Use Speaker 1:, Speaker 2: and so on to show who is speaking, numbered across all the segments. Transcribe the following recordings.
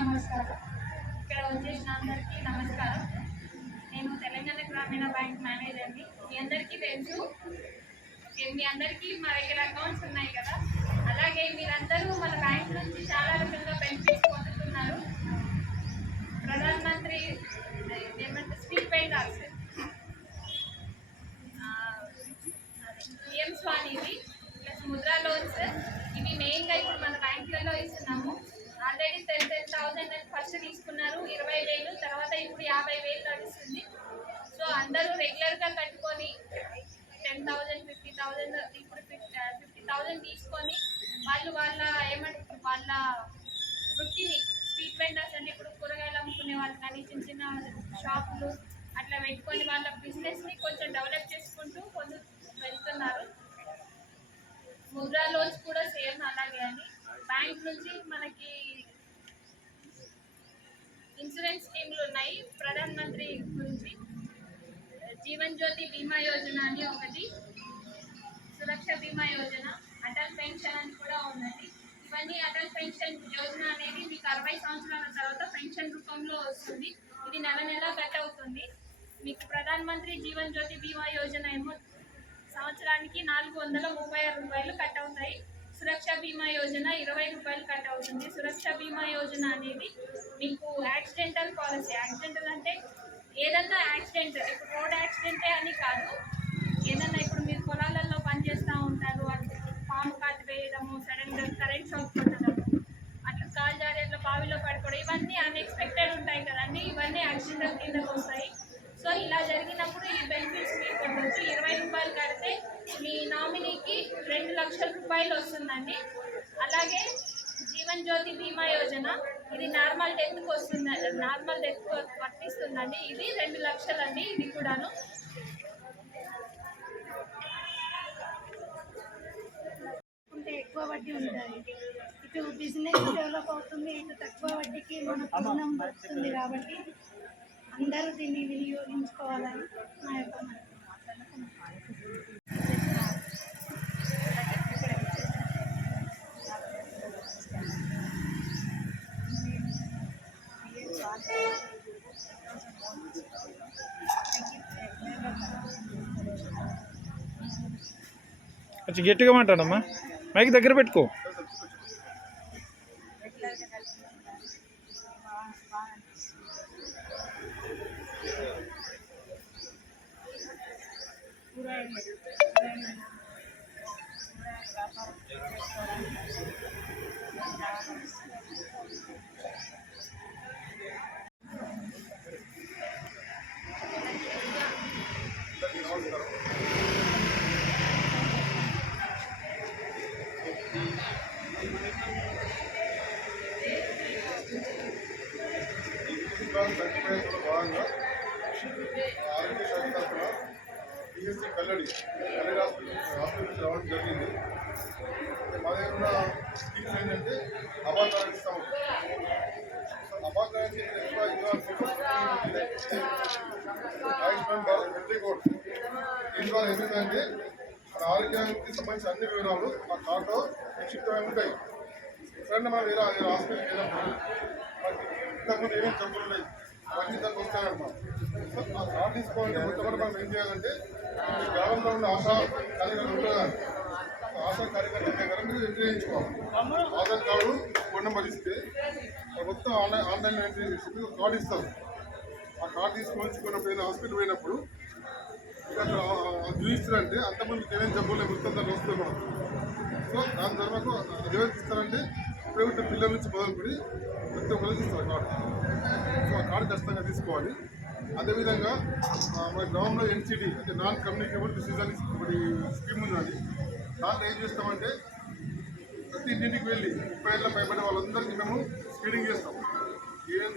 Speaker 1: నమస్కారం. ఇక్కడ వచ్చేసిన అందరికీ నమస్కారం. నేను తెలంగాణ గ్రామీణ బ్యాంక్ మేనేజర్ని మీ అందరికీ తెలుసు. మీ అందరికీ మా దగ్గర అకౌంట్స్ ఉన్నాయి కదా. అలాగే మీరందరూ మన బ్యాంక్ నుంచి చాలా రకంగా బెనిఫిట్స్ పొందుతున్నారు. ప్రధాన మంత్రి ఏమంటే street vendors PM Svanidhi plus Mudra loans. ఇవి మెయిన్గా ఇప్పుడు మన బ్యాంకులలో ఇస్తున్నాము ఆల్రెడీ టెన్ టెన్ థౌసండ్ అని ఫస్ట్ తీసుకున్నారు. ఇరవై వేలు తర్వాత ఇప్పుడు యాభై వేలు నడుస్తుంది. సో అందరూ రెగ్యులర్గా కట్టుకొని టెన్ థౌజండ్ ఫిఫ్టీ థౌజండ్ ఇప్పుడు ఫిఫ్టీ థౌజండ్ తీసుకొని వాళ్ళు వాళ్ళ ఏమంటారు వాళ్ళ వృత్తిని స్ట్రీట్ వెండర్స్ అంటే ఇప్పుడు కూరగాయలు అమ్ముకునే వాళ్ళు కానీ చిన్న చిన్న షాపులు అట్లా పెట్టుకొని వాళ్ళ బిజినెస్ని కొంచెం డెవలప్ చేసుకుంటూ కొంచెం వెళ్తున్నారు. ముద్రా లోన్స్ కూడా సేమ్ అలాగే అని బ్యాంక్ నుంచి మనకి ఇన్సూరెన్స్ స్కీమ్లు ఉన్నాయి. ప్రధాన మంత్రి గురించి జీవన్ జ్యోతి బీమా యోజన అని ఒకటి సురక్ష బీమా యోజన అటల్ పెన్షన్ అని కూడా ఉన్నది. ఇవన్నీ అటల్ పెన్షన్ యోజన అనేది మీకు అరవై సంవత్సరాల తర్వాత పెన్షన్ రూపంలో వస్తుంది. ఇది నెల నెల కట్ అవుతుంది. మీకు ప్రధాన మంత్రి జీవన్ జ్యోతి బీమా యోజన ఏమో సంవత్సరానికి నాలుగు వందల ముప్పై ఆరు రూపాయలు కట్ అవుతాయి. సురక్ష బీమా యోజన ఇరవై రూపాయలు కట్ అవుతుంది. సురక్ష బీమా యోజన అనేది మీకు యాక్సిడెంటల్ పాలసీ యాక్సిడెంటల్ అంటే ఏదన్నా యాక్సిడెంట్ ఇప్పుడు రోడ్ యాక్సిడెంటే అని కాదు ఏదన్నా ఇప్పుడు మీరు పొలాలలో పనిచేస్తూ ఉంటారు పాము కాటు వేయడము సడన్గా కరెంట్ షాక్ కొట్టడం అట్లా కాలు జారేట్లో బావిలో పడుకోవడం ఇవన్నీ అన్ఎక్స్పెక్టెడ్ ఉంటాయి కదండి. ఇవన్నీ యాక్సిడెంటల్ కిందకు వస్తాయి. సో ఇలా జరిగినప్పుడు ఈ బెనిఫిట్స్ మీకు పొందొచ్చు ఇరవై రూపాయలు కడితే మీ నామినీకి రెండు లక్షల రూపాయలు వస్తుందండి. అలాగే జీవన్ జ్యోతి బీమా యోజన ఇది నార్మల్ డెత్కి వస్తుంది నార్మల్ డెత్ వర్తిస్తుందండి ఇది రెండు లక్షలండి ఇది కూడాను.
Speaker 2: ఎక్కువ వడ్డీ ఉంటుంది. ఇటు బిజినెస్ డెవలప్ అవుతుంది ఇటు తక్కువ వడ్డీకి మనకు రుణం దొరుకుతుంది కాబట్టి అందరూ దీన్ని వినియోగించుకోవాలని నా యొక్క
Speaker 3: కొంచెం గట్టిగా మాట్లాడమ్మా. మైక్ దగ్గర పెట్టుకో.
Speaker 4: ప్లాన్ భాగంగా ఆరోగ్య శాఖ తరఫున PSC Kalladi Kalladi hospital hospital రావడం జరిగింది మా దగ్గర ఉన్న స్కీమ్స్ ఏంటంటే అబాకారం ఇస్తాము అబాకారానికి ఆయుష్మాన్ భారత్ వెంటనే కోడ్ దీని ద్వారా ఏమిటంటే మన ఆరోగ్యానికి సంబంధించిన అన్ని వివరాలు ఆ కార్డులో నిక్షిప్తమై ఉంటాయి ఎప్పుడన్నా మనం వేరే వేరే హాస్పిటల్కి వెళ్ళినప్పుడు ఇంతకుముందు ఏమేమి జబ్బులు ఉన్నాయి అవన్నీ దానికి ఆ కార్డు తీసుకోవాలంటే మొట్టమొదటి మనం ఏం చేయాలంటే ఈ గ్రామంలో ఉన్న ఆశా కార్యకర్తలు ఉంటారు ఆశా కార్యకర్తల దగ్గర మీరు ఎంట్రీ చేయించుకోవాలి ఆధార్ కార్డు ఫోన్ నెంబర్ ఇస్తే మొత్తం ఆన్లైన్ ఆన్లైన్లో ఎంట్రీ చేసి మీకు కార్డు ఇస్తారు ఆ కార్డు తీసుకొని ఏదైనా హాస్పిటల్ పోయినప్పుడు ఇక అక్కడ చూపిస్తారంటే అంతమంది ఏమేమి జబ్బులు మొత్తం దాన్ని వస్తున్నాం సో దాని ద్వారా అదేమైతే ఇస్తారంటే ప్రభుత్వ పిల్లల నుంచి మొదలుపడి ప్రతి ఒక్కరికి ఇస్తారు కార్డు సో ఆ కార్డు ఖచ్చితంగా తీసుకోవాలి. అదేవిధంగా మన గ్రామంలో ఎన్సిడి అంటే నాన్ కమ్యూనికేబుల్ డిసీజ్ అని ఒకటి స్కీమ్ ఉన్నది. దాంట్లో ఏం చేస్తామంటే ప్రతి ఇంటికి వెళ్ళి ముప్పై ఏళ్ళ పైబడిన వాళ్ళందరికీ మేము స్క్రీనింగ్ చేస్తాం.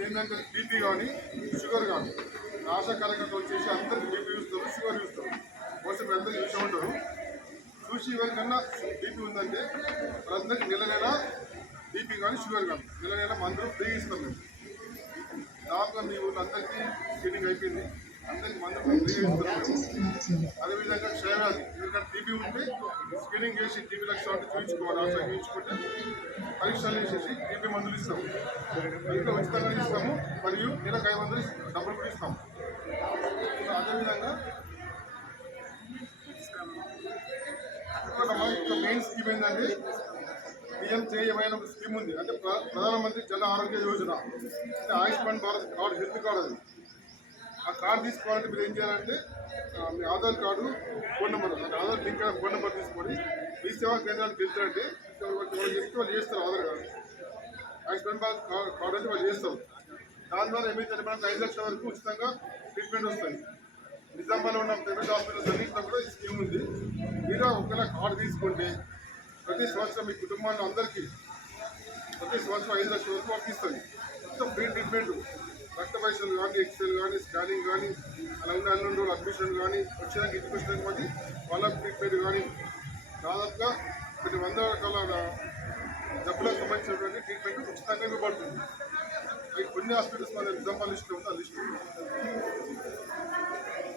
Speaker 4: ఏంటంటే బీపీ కానీ షుగర్ కానీ ఆశా కార్యకర్తలు వచ్చేసి అందరికి బీపీ చూస్తారు షుగర్ చూస్తారు. బహుశా మీరు అందరికీ చూసే ఉంటారు. చూసి ఎవరికన్నా బీపీ ఉందంటే వాళ్ళందరికీ నెల నెల బీపీ కానీ షుగర్ కానీ నెల నెల మందులు ఫ్రీ ఇస్తాం మేము. దాదాపుగా మీ ఊళ్ళో అందరికీ స్క్రీనింగ్ అయిపోయింది. అందరికి మందులు అదేవిధంగా క్షయవ్యాధి ఎందుకంటే టీబీ ఉంటే స్క్రీనింగ్ చేసి టీబీ లక్షణాలు చూపించుకోవాలి అవసరం చూపించుకుంటే పరీక్షలు చేసేసి టీబీ మందులు ఇస్తాము. ఇంట్లో ఉచితంగా ఇస్తాము. మరియు నెలకు ఐదు వందలు డబ్బులు కూడా ఇస్తాము. అదేవిధంగా ఇంకా మెయిన్ స్కీమ్ ఏంటంటే పిఎం చేయమైన ఒక స్కీమ్ ఉంది. అంటే ప్ర- ప్రధానమంత్రి జన ఆరోగ్య యోజన. అంటే Ayushman Bharat card health card అది. ఆ కార్డు తీసుకోవాలంటే మీరు ఏం చేయాలంటే మీ ఆధార్ కార్డు ఫోన్ నెంబర్ అంటే ఆధార్ లింక్ అయిన ఫోన్ నెంబర్ తీసుకొని మీ సేవా కేంద్రానికి వెళ్తారంటే వాళ్ళు చెప్తే వాళ్ళు చేస్తారు ఆధార్ కార్డు. ఆయుష్మాన్ భారత్ కార్డు అంటే వాళ్ళు చేస్తారు. దాని ద్వారా ఏమైతే మనకు ఐదు లక్షల వరకు ఉచితంగా ట్రీట్మెంట్ వస్తుంది. నిజామాబాద్లో ఉన్న ప్రైవేట్ హాస్పిటల్స్ అన్నింటిలో కూడా ఈ స్కీమ్ ఉంది. మీరు ఒకవేళ కార్డు తీసుకుంటే ప్రతి సంవత్సరం మీ కుటుంబాన్ని అందరికీ ప్రతి సంవత్సరం ఐదు లక్షల వరకు పంపిస్తుంది మొత్తం ఫ్రీ ట్రీట్మెంట్ రక్త పరీక్షలు కానీ ఎక్స్రేలు కానీ స్కానింగ్ కానీ అలా ఉన్న అన్ని రోజులు అడ్మిషన్ కానీ వచ్చేదానికి ఎడ్యుకేషన్ కానీ వాళ్ళ ట్రీట్మెంట్ కానీ దాదాపుగా కొన్ని వందల రకాల జబ్బులకు సంబంధించినటువంటి ట్రీట్మెంట్ ఉచితంగా ఇవ్వబడుతుంది. అవి కొన్ని హాస్పిటల్స్ మన ఎగ్జాంపుల్ లిస్ట్ ఉంది ఆ లిస్టు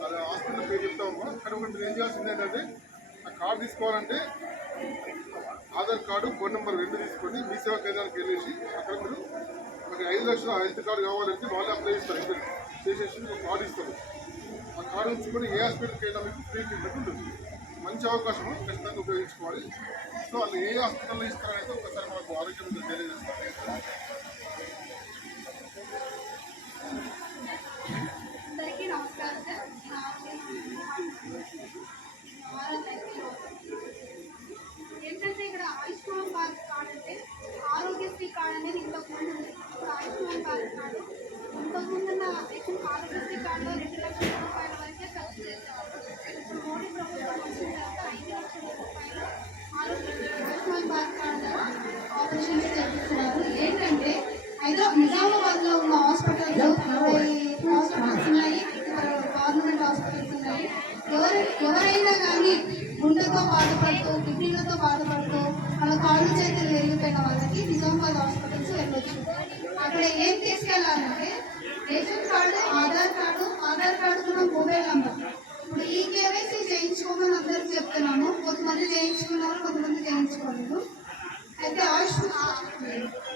Speaker 4: అది హాస్పిటల్ పేరు చెప్తామమ్మా కానీ ఒకటి మీరు ఏం చేయాల్సింది ఏంటంటే ఆ కార్డు తీసుకోవాలంటే ఆధార్ కార్డు ఫోన్ నెంబర్ రెండు తీసుకొని మీ సేవా కేంద్రానికి వెళ్ళేసి అక్కడ మీరు మనకి ఐదు లక్షల హెల్త్ కార్డు కావాలంటే వాళ్ళే అప్లై చేస్తారు ఇక్కడ. చేసేసి మీకు కార్డు ఇస్తారు. ఆ కార్డు ఉంచుకొని ఏ హాస్పిటల్కి వెళ్ళినా మీకు ఫ్రీ ట్రీట్మెంట్ ఉంటుంది. మంచి అవకాశం ఖచ్చితంగా ఉపయోగించుకోవాలి. సో వాళ్ళు ఏ హాస్పిటల్లో ఇస్తారనేది ఒకసారి మనకు ఆరోగ్యం తెలియజేస్తారు.
Speaker 2: తీసుకెళ్ళాలంటే తీసుకెళ్ళాలంటే ration card Aadhaar card Aadhaar card కూడా మొబైల్ నంబర్ ఇప్పుడు ఈ కేవైసీ చేయించుకోమని అందరికి చెప్తున్నాము. కొంతమంది చేయించుకున్నారు కొంతమంది చేయించుకోలేదు. అయితే ఆయుష్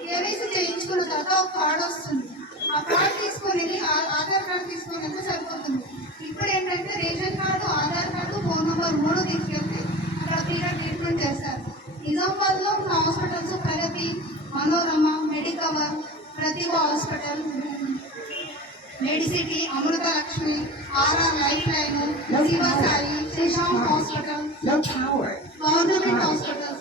Speaker 2: కేవైసీ చేయించుకున్న తర్వాత ఒక కార్డు వస్తుంది. ఆ కార్డు తీసుకొని ఆ- ఆధార్ కార్డు తీసుకొని వెళ్తే సరిపోతుంది. ఇప్పుడు ఏంటంటే ration card Aadhaar card phone number మూడు తీసుకెళ్తే అక్కడ ఫ్రీగా ట్రీట్మెంట్ చేస్తారు. నిజామాబాద్లో ఉన్న hospitals Pragathi Manorama Medicover Prathibha hospital Medicity Amrutha Lakshmi RR lifeline Shivasai Sreesanth hospital. Government hospital.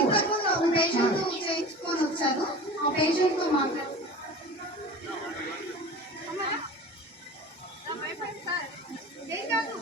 Speaker 2: ఇంతకుముందు ఒక పేషెంట్ చేయించుకొని వచ్చారు ఆ పేషెంట్తో మాట్లాడు ఏం కాదు.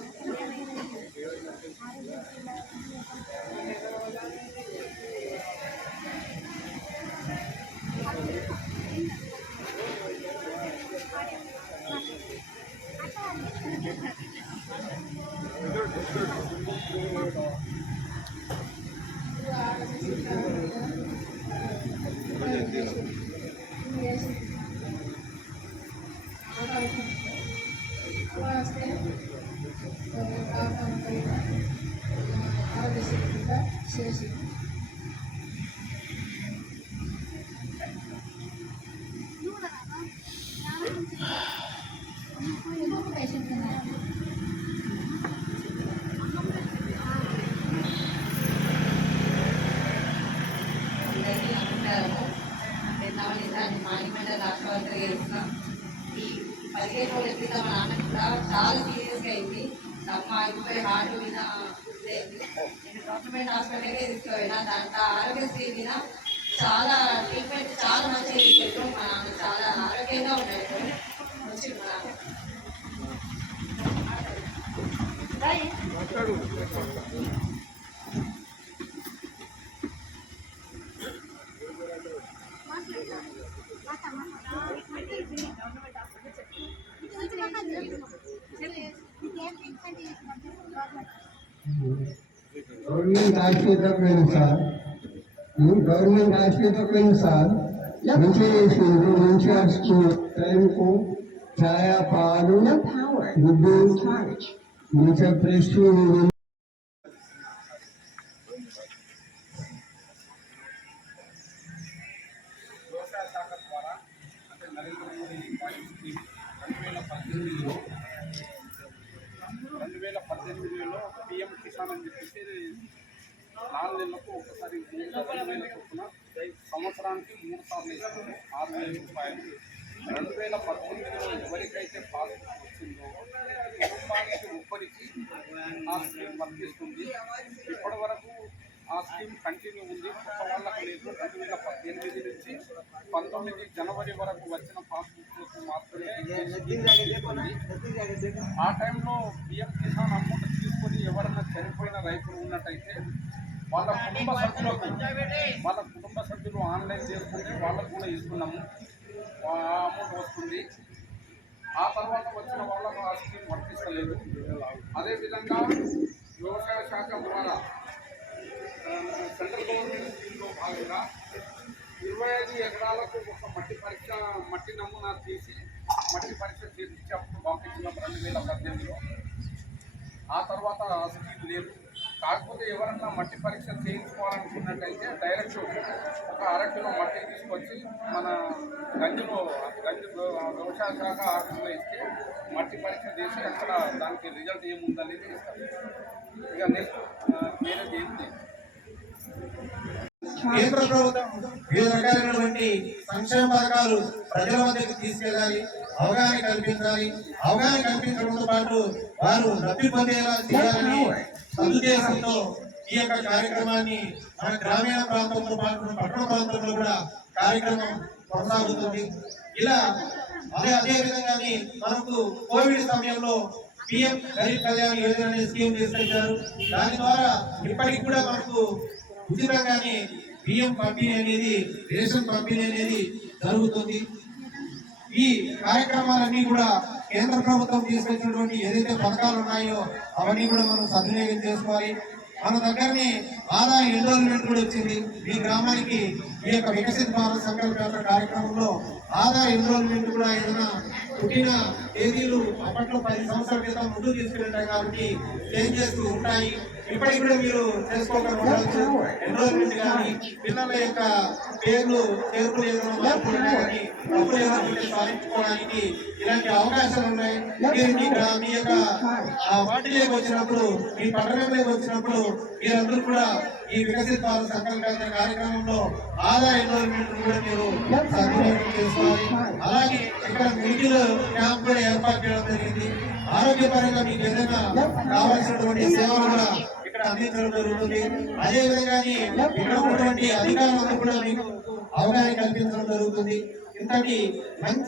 Speaker 5: చేస్తున్నాం ఈ పదిహేను రోజుల క్రితం మా నాన్న కూడా చాలా సీరియస్గా అయింది. అమ్మ అయిపోయి హార్ట్ మీద నేను గవర్నమెంట్ హాస్పిటల్కే తీసుకుపోయినా. దాంట్లో ఆరోగ్యశ్రీ మీద చాలా ట్రీట్మెంట్ చాలా మంచిగా చేశారు మా నాన్న చాలా ఆరోగ్యంగా ఉన్నాడు. వచ్చి మా నాన్న
Speaker 6: గవర్నమెంట్ హాస్పిటల్కి పోయిన సార్ నేను హాస్పిటల్కి పోయిన సార్ మంచిగా చేసిండ్రు మంచిగా టైంకు ఛాయ పాలు గుడ్డు మిగతా ఫ్రెష్
Speaker 7: నెలలకు ఒకసారి మూడు సంవత్సరానికి మూడు సార్లు ఇస్తుంది ఆరు వేల రూపాయలు. రెండు వేల పద్దెనిమిదిలో ఎవరికైతే పాస్బుక్ వచ్చిందో కుటుంబానికి ఒక్కరికి ఆ స్కీమ్ వర్తిస్తుంది. ఇప్పటి వరకు ఆ స్కీమ్ కంటిన్యూ ఉంది. కొత్త వాళ్ళకు లేదు. రెండు వేల పద్దెనిమిది నుంచి పంతొమ్మిది జనవరి వరకు వచ్చిన పాస్బుక్లకు మాత్రమే ఆ టైంలో పిఎం కిసాన్ అమౌంట్ తీసుకొని ఎవరైనా చనిపోయిన రైతులు ఉన్నట్టయితే వాళ్ళ కుటుంబ సభ్యులకు వాళ్ళ కుటుంబ సభ్యులు ఆన్లైన్ చేసుకుంటే వాళ్ళకు కూడా ఇస్తున్నాము. అమౌంట్ వస్తుంది. ఆ తర్వాత వచ్చిన వాళ్ళకు ఆ స్కీమ్ వర్తిస్తలేదు. అదేవిధంగా వ్యవసాయ శాఖ ద్వారా సెంట్రల్ గవర్నమెంట్ స్కీమ్లో భాగంగా ఇరవై ఐదు ఎకరాలకు ఒక మట్టి పరీక్ష మట్టి నమూనా తీసి మట్టి పరీక్ష చేయించి అప్పుడు పంపించినాం రెండు వేల పద్దెనిమిదిలో. ఆ తర్వాత ఆ స్కీమ్ లేదు. కాకపోతే ఎవరన్నా మట్టి పరీక్ష చేయించుకోవాలనుకున్నట్టయితే డైరెక్ట్ ఒక అరకిలో మట్టి తీసుకొచ్చి మన గంజులో గంజు వ్యవసాయ శాఖ ఆఫీస్లో ఇస్తే మట్టి పరీక్ష చేసి అక్కడ దానికి రిజల్ట్ ఏముందనేది ఇస్తారు ఇక నెక్స్ట్ వేరే ఏం
Speaker 8: కేంద్ర ప్రభుత్వం వివిధ రకాలైనటువంటి సంక్షేమ పథకాలు ప్రజల వద్దకు తీసుకెళ్ళాలి అవగాహన కల్పించాలి. అవగాహన కల్పించడంతో పాటు వారు లబ్ధి పొందేలా చేయాలని సదుద్దేశంతో ఈ యొక్క కార్యక్రమాన్ని మన గ్రామీణ ప్రాంతంతో పాటు పట్టణ ప్రాంతంలో కూడా కార్యక్రమం కొనసాగుతుంది. ఇలా అదే అదే విధంగానే మనకు కోవిడ్ సమయంలో పిఎం గరీబ్ కళ్యాణ్ యోజన అనే స్కీమ్ తీసుకొచ్చారు. దాని ద్వారా ఇప్పటికి కూడా మనకు ఉచితంగానే బియ్యం పంపిణీ అనేది రేషన్ పంపిణీ అనేది జరుగుతుంది. ఈ కార్యక్రమాలన్నీ కూడా కేంద్ర ప్రభుత్వం తీసుకొచ్చినటువంటి ఏదైతే పథకాలు ఉన్నాయో అవన్నీ కూడా మనం సద్వినియోగం చేసుకోవాలి. మన దగ్గరనే ఆదాయ ఎన్రోల్మెంట్ కూడా వచ్చింది. మీ గ్రామానికి ఈ యొక్క వికసిత్ భారత్ సంకల్ప కార్యక్రమంలో ఆదాయ ఎన్రోల్మెంట్ కూడా ఏదైనా పుట్టిన తేదీలు అప్పట్లో పది సంవత్సరాల క్రితం ముందు తీసుకెళ్తాయి కాబట్టి చేంజెస్ ఉంటాయి. ఇప్పటికి కూడా మీరు ఎన్రోల్మెంట్ కానీ పిల్లల యొక్క పేర్లు పేర్లు ఏదైనా మార్పులు కానీ తప్పులు ఏదైనా ఉంటే సాధించుకోవడానికి ఇలాంటి అవకాశాలు ఉన్నాయి. మీరు మీ యొక్క వాటిలోకి వచ్చినప్పుడు మీ పట్టణంలోకి వచ్చినప్పుడు మీరందరూ కూడా ఈ వికసిత భారత్ సంకల్ప కార్యక్రమంలో ఆదాయ ఎన్రోల్మెంట్ కూడా మీరు సద్వినియోగం చేసుకోవాలి. అలాగే ఇక్కడ మెడికల్ క్యాంప్ కూడా ఏర్పాటు చేయడం జరిగింది. ఆరోగ్యపరంగా మీకు ఏదైనా కావాల్సినటువంటి సేవలు కూడా అందించడం జరుగుతుంది అదే విధంగానే ఇక్కడ ఉన్నటువంటి అధికారులందరూ కూడా మీకు అవగాహన కల్పించడం జరుగుతుంది. ఇంతటి మంచి